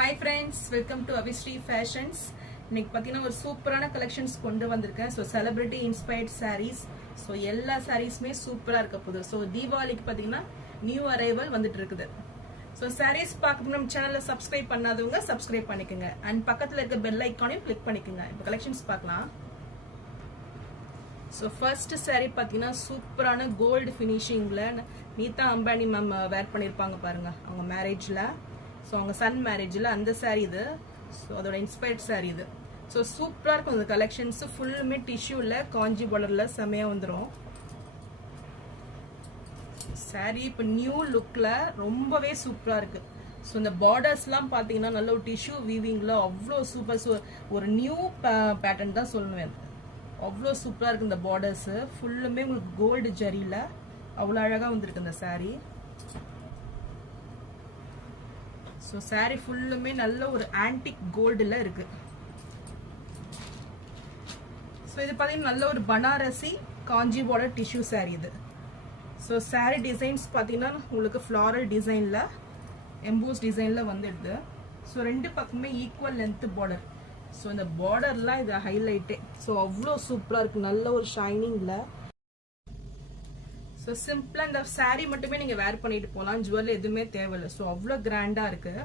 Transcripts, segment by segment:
Hi friends, welcome to Avishri Fashions. இன்னைக்கு பாத்தீங்கன்னா ஒரு சூப்பரான கலெக்ஷன்ஸ் கொண்டு வந்திருக்கேன். So celebrity inspired saris. So எல்லா சாரீஸுமே சூப்பரா இருக்க போகுது. ஸோ தீபாவளிக்கு பாத்தீங்கன்னா நியூ அரைவல் வந்துட்டு இருக்குது. ஸோ சாரீஸ் பார்க்கணும் நம்ம சேனலை சப்ஸ்கிரைப் பண்ணாதவங்க சப்ஸ்கிரைப் பண்ணிக்கோங்க. அண்ட் பக்கத்தில் இருக்க பெல் ஐக்கானையும் கிளிக் பண்ணிக்கோங்க. இப்போ கலெக்ஷன்ஸ் பார்க்கலாம். ஸோ ஃபர்ஸ்ட் சாரீ பார்த்தீங்கன்னா சூப்பரான கோல்டு ஃபினிஷிங்கில் நீதா அம்பானி மேம் வேர் பண்ணியிருப்பாங்க பாருங்க அவங்க மேரேஜில். ஸோ அவங்க சன் மேரேஜில் அந்த சாரீ இது. ஸோ அதோட இன்ஸ்பயர்ட் சாரீ இது. ஸோ சூப்பராக இருக்கும் இந்த கலெக்ஷன்ஸ். ஃபுல்லுமே டிஷ்யூவில் காஞ்சி பார்டரில் செமையாக வந்துடும். சாரீ இப்போ நியூ லுக்கில் ரொம்பவே சூப்பராக இருக்குது. ஸோ இந்த பார்டர்ஸ்லாம் பார்த்தீங்கன்னா நல்ல ஒரு டிஷ்யூ வீவிங்கில் அவ்வளோ சூப்பர். ஒரு நியூ பேட்டர்ன் தான் சொல்லணும். அவ்வளோ சூப்பராக இருக்குது இந்த பார்டர்ஸு. ஃபுல்லுமே உங்களுக்கு கோல்டு ஜரியில் அவ்வளோ அழகாக வந்திருக்கு இந்த சாரீ. ஸோ சாரீ ஃபுல்லுமே நல்ல ஒரு ஆன்டிக் கோல்டில் இருக்கு. ஸோ இது பார்த்தீங்கன்னா நல்ல ஒரு பனாரசி காஞ்சி பார்டர் டிஷ்யூ சாரீ இது. ஸோ சாரீ டிசைன்ஸ் பார்த்தீங்கன்னா உங்களுக்கு ஃப்ளாரல் டிசைனில் எம்போஸ் டிசைனில் வந்துடுது. ஸோ ரெண்டு பக்கமே ஈக்குவல் லென்த் பார்டர். ஸோ இந்த பார்டர்லாம் இது ஹைலைட்டே. ஸோ அவ்வளோ சூப்பராக இருக்குது நல்ல ஒரு ஷைனிங்கில். ஸோ சிம்பிளாக இந்த சாரீ மட்டுமே நீங்கள் வேர் பண்ணிட்டு போகலாம். ஜுவல் எதுவுமே தேவையில்லை. ஸோ அவ்வளோ கிராண்டாக இருக்குது.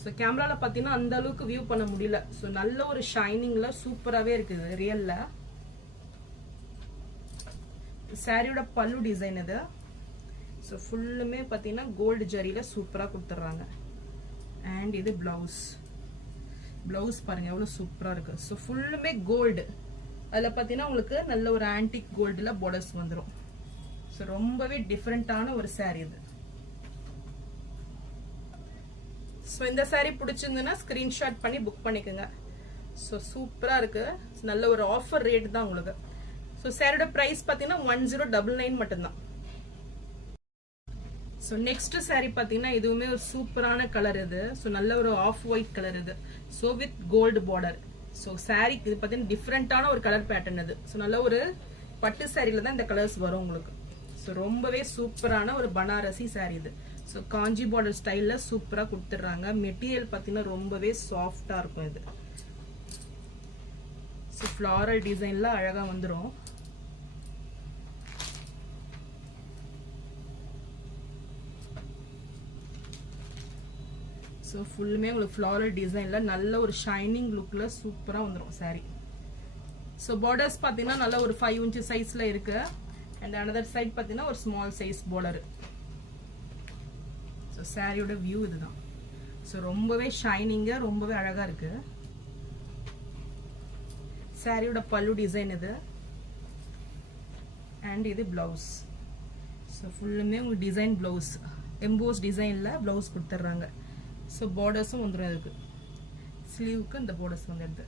ஸோ கேமராவில் பார்த்தீங்கன்னா அந்த அளவுக்கு வியூ பண்ண முடியல. ஸோ நல்ல ஒரு ஷைனிங்கில் சூப்பராகவே இருக்குது ரியலில். சாரியோட பல்லு டிசைன் இது. ஸோ ஃபுல்லுமே பார்த்தீங்கன்னா கோல்டு ஜரியில் சூப்பராக கொடுத்துட்றாங்க. அண்ட் இது பிளவுஸ். பிளவுஸ் பாருங்க எவ்வளோ சூப்பராக இருக்குது. ஸோ ஃபுல்லுமே கோல்டு. அதில் பார்த்தீங்கன்னா உங்களுக்கு நல்ல ஒரு ஆன்டிக் கோல்டில் பார்டர்ஸ் வந்துடும். ஸோ ரொம்பவே டிஃப்ரெண்டான ஒரு சாரீ இது. ஸோ இந்த சாரீ பிடிச்சிருந்துன்னா ஸ்க்ரீன்ஷாட் பண்ணி புக் பண்ணிக்கோங்க. ஸோ சூப்பராக இருக்கு. நல்ல ஒரு ஆஃபர் ரேட் தான் உங்களுக்கு. ஸோ சாரியோட ப்ரைஸ் பார்த்தீங்கன்னா 1099 மட்டும்தான். ஸோ நெக்ஸ்ட் சாரீ பார்த்தீங்கன்னா இதுவுமே ஒரு சூப்பரான கலர் இது. ஸோ நல்ல ஒரு ஆஃப் ஒயிட் கலர் இது. So with gold border. So sari இது பார்த்தீங்கன்னா டிஃப்ரெண்டான ஒரு கலர் பேட்டர்ன் இது. ஸோ நல்ல ஒரு பட்டு சாரியில தான் இந்த கலர்ஸ் வரும் உங்களுக்கு. ஸோ ரொம்பவே சூப்பரான ஒரு பனாரசி சாரீ இது. ஸோ காஞ்சி பார்டர் ஸ்டைலில் சூப்பராக கொடுத்துட்றாங்க. மெட்டீரியல் பார்த்தீங்கன்னா ரொம்பவே சாஃப்டாக இருக்கும் இது. ஸோ ஃப்ளாரல் டிசைனில் அழகாக வந்துடும். ஸோ ஃபுல்லுமே உங்களுக்கு ஃப்ளாரல் டிசைனில் நல்ல ஒரு ஷைனிங் லுக்கில் சூப்பராக வந்துடும் சாரீ. ஸோ பார்டர்ஸ் பார்த்தீங்கன்னா நல்ல ஒரு 5 inch சைஸில் இருக்கு. அண்ட் அனதர் சைட் பார்த்தீங்கன்னா ஒரு ஸ்மால் சைஸ் பார்டர். ஸோ சாரியோட வியூ இதுதான். ஸோ ரொம்பவே ஷைனிங்காக ரொம்பவே அழகாக இருக்கு. சாரியோட பல்லு டிசைன் இது. அண்ட் இது பிளவுஸ். ஸோ ஃபுல்லுமே உங்களுக்கு டிசைன் பிளவுஸ் எம்போஸ் டிசைனில் பிளவுஸ் கொடுத்துட்றாங்க. ஸோ பார்டர்ஸும் வந்துடும் இதுக்கு. ஸ்லீவுக்கு இந்த பார்டர்ஸ் வந்துடுது.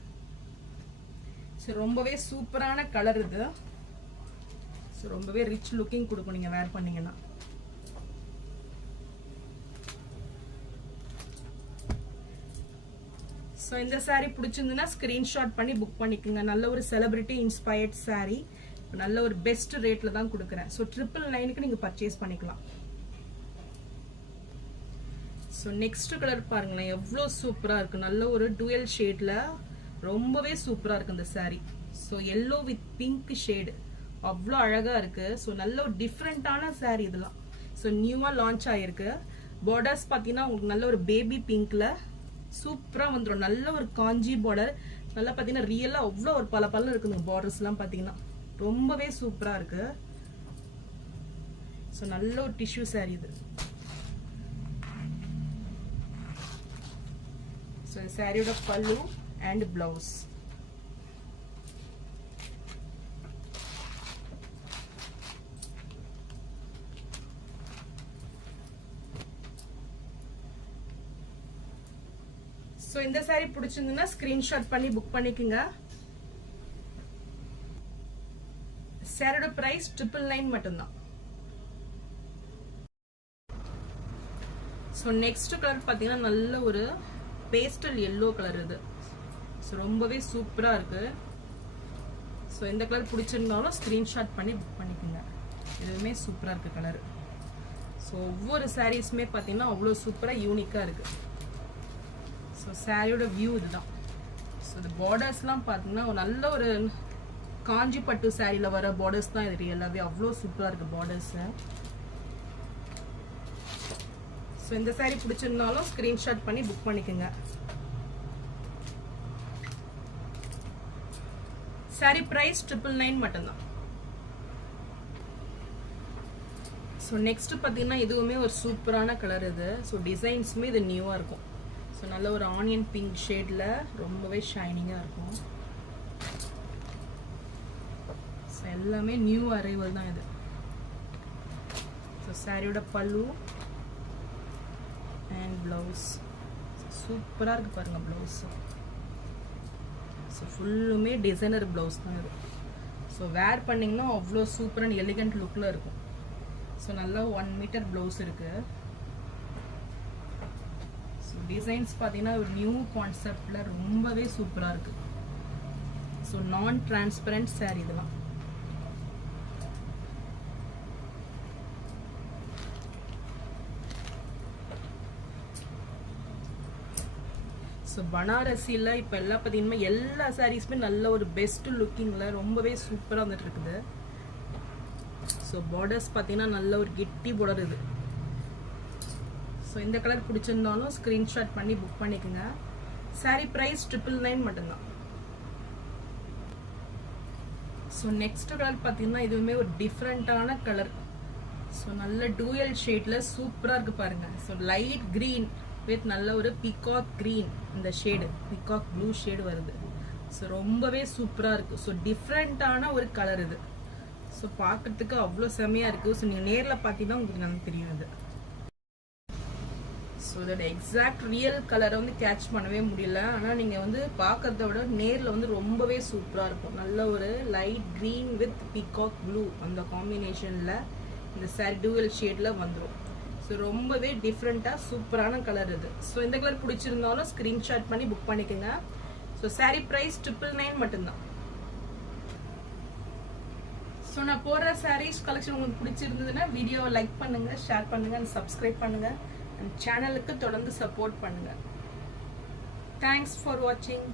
ஸோ ரொம்பவே சூப்பரான கலர் இது. ஸோ ரொம்பவே ரிச் லுக்கிங் கொடுக்கும் நீங்கள் வேர் பண்ணீங்கன்னா. ஸோ இந்த சாரீ பிடிச்சிருந்துன்னா ஸ்க்ரீன்ஷாட் பண்ணி புக் பண்ணிக்கோங்க. நல்ல ஒரு செலிபிரிட்டி இன்ஸ்பயர்ட் சாரீ. நல்ல ஒரு பெஸ்ட் ரேட்டில் தான் கொடுக்குறேன். ஸோ 999க்கு நீங்கள் பர்ச்சேஸ் பண்ணிக்கலாம். ஸோ நெக்ஸ்ட் கலர் பாருங்களேன் எவ்வளோ சூப்பராக இருக்குது. நல்ல ஒரு டுவெல் ஷேடில் ரொம்பவே சூப்பராக இருக்குது இந்த sari. So yellow with pink shade அவ்வளோ அழகாக இருக்குது. ஸோ நல்ல ஒரு டிஃப்ரெண்ட்டான சாரீ இதெல்லாம். ஸோ நியூவாக லான்ச் ஆகிருக்கு. பார்டர்ஸ் பார்த்தீங்கன்னா உங்களுக்கு நல்ல ஒரு பேபி பிங்க்கில் சூப்பராக வந்துடும். நல்ல ஒரு காஞ்சி பார்டர். நல்லா பார்த்தீங்கன்னா ரியலாக அவ்வளோ ஒரு பல பலம் இருக்குதுங்க பார்டர்ஸ்லாம் பார்த்தீங்கன்னா ரொம்பவே சூப்பராக இருக்குது. ஸோ நல்ல ஒரு டிஷ்யூ சாரீ இது. ஸோ சாரியோட பல்லு அண்ட் பிளவுஸ். ஸோ இந்த சாரீ பிடிச்சிருந்துன்னா ஸ்கிரீன்ஷாட் பண்ணி புக் பண்ணிக்கோங்க. சாரியோட பிரைஸ் 999 மட்டும்தான். ஸோ நெக்ஸ்ட் கலர் பார்த்தீங்கன்னா நல்ல ஒரு பேஸ்டல் எல்லோ கலர் இது. ஸோ ரொம்பவே சூப்பராக இருக்கு. ஸோ இந்த கலர் பிடிச்சிருந்தாலும் ஸ்க்ரீன்ஷாட் பண்ணி புக் பண்ணிக்கோங்க. இதுவுமே சூப்பராக இருக்கு கலர். ஸோ ஒவ்வொரு சாரீஸுமே பார்த்தீங்கன்னா அவ்வளோ சூப்பராக யூனிக்காக இருக்குது. ஸோ ஸோ சாரியோட வியூ இதுதான். ஸோ இந்த பார்டர்ஸ்லாம் பார்த்தீங்கன்னா நல்ல ஒரு காஞ்சி பட்டு சாரியில் வர பார்டர்ஸ் தான் இது ரியலாகவே அவ்வளோ சூப்பராக இருக்குது பார்டர்ஸு. ஸோ இந்த சாரி பிடிச்சிருந்தாலும் ஸ்க்ரீன்ஷாட் பண்ணி புக் பண்ணிக்கோங்க. சாரி ப்ரைஸ் 999 மட்டும்தான். ஸோ நெக்ஸ்ட் பார்த்தீங்கன்னா இதுவுமே ஒரு சூப்பரான கலர் இது. ஸோ டிசைன்ஸுமே இது நியூவாக இருக்கும். ஸோ நல்ல ஒரு ஆனியன் பிங்க் ஷேடில் ரொம்பவே ஷைனிங்காக இருக்கும். ஸோ எல்லாமே நியூ அரைவல் தான் இது. ஸோ சாரியோட பல்லு அண்ட் ப்ளவுஸ் சூப்பராக இருக்குது பாருங்கள் ப்ளவுஸு. ஸோ ஃபுல்லுமே டிசைனர் ப்ளவுஸ் தான் இது. ஸோ வேர் பண்ணிங்கன்னா அவ்வளோ சூப்பர் அண்ட் எலிகண்ட் லுக்கில் இருக்கும். ஸோ நல்லா 1 மீட்டர் ப்ளவுஸ் இருக்குது. ஸோ டிசைன்ஸ் பார்த்தீங்கன்னா ஒரு நியூ கான்செப்டில் ரொம்பவே சூப்பராக இருக்குது. ஸோ நான் டிரான்ஸ்பரண்ட் சாரி இதெல்லாம். ஸோ பனாரசியில் இப்போ எல்லாம் பார்த்தீங்கன்னா எல்லா சாரீஸுமே நல்ல ஒரு பெஸ்ட் லுக்கிங்கில் ரொம்பவே சூப்பராக வந்துட்டு இருக்குது. ஸோ பார்டர்ஸ் பார்த்தீங்கன்னா நல்ல ஒரு கெட்டி பார்டர் இது. ஸோ இந்த கலர் பிடிச்சிருந்தாலும் ஸ்க்ரீன்ஷாட் பண்ணி புக் பண்ணிக்கோங்க. சாரி ப்ரைஸ் 999 மட்டும்தான். ஸோ நெக்ஸ்ட் கலர் பார்த்தீங்கன்னா இதுவுமே ஒரு டிஃப்ரெண்ட்டான கலர். ஸோ நல்ல டூயல் ஷேடில் சூப்பராக இருக்குது பாருங்கள். ஸோ லைட் க்ரீன் வித் நல்ல ஒரு பிகாக் க்ரீன், இந்த ஷேடு பிகாக் ப்ளூ ஷேடு வருது. ஸோ ரொம்பவே சூப்பராக இருக்குது. ஸோ டிஃப்ரெண்ட்டான ஒரு கலர் இது. ஸோ பார்க்கறதுக்கு அவ்வளோ செம்மையாக இருக்குது. ஸோ நீங்கள் நேரில் பார்த்தீங்கன்னா உங்களுக்கு நல்லா தெரியும் இது. ஸோ இதோட எக்ஸாக்ட் ரியல் கலரை வந்து கேட்ச் பண்ணவே முடியல. ஆனால் நீங்கள் வந்து பார்க்கறத விட நேரில் வந்து ரொம்பவே சூப்பராக இருக்கும். நல்ல ஒரு light green with peacock blue அந்த காம்பினேஷனில் இந்த சாரி டூவல் ஷேடில் வந்துடும். ஸோ ரொம்பவே டிஃப்ரெண்ட்டாக சூப்பரான கலர் இது. ஸோ இந்த கலர் பிடிச்சிருந்தாலும் ஸ்க்ரீன்ஷாட் பண்ணி புக் பண்ணிக்கோங்க. ஸோ சாரி ப்ரைஸ் 999 மட்டும்தான். ஸோ நான் போடுற சாரீஸ் கலெக்ஷன் உங்களுக்கு பிடிச்சிருந்ததுன்னா வீடியோவை லைக் பண்ணுங்கள், ஷேர் பண்ணுங்கள் அண்ட் சப்ஸ்கிரைப் பண்ணுங்கள். அண்ட் சேனலுக்கு தொடர்ந்து சப்போர்ட் பண்ணுங்கள். தேங்க்ஸ் ஃபார் வாட்சிங்.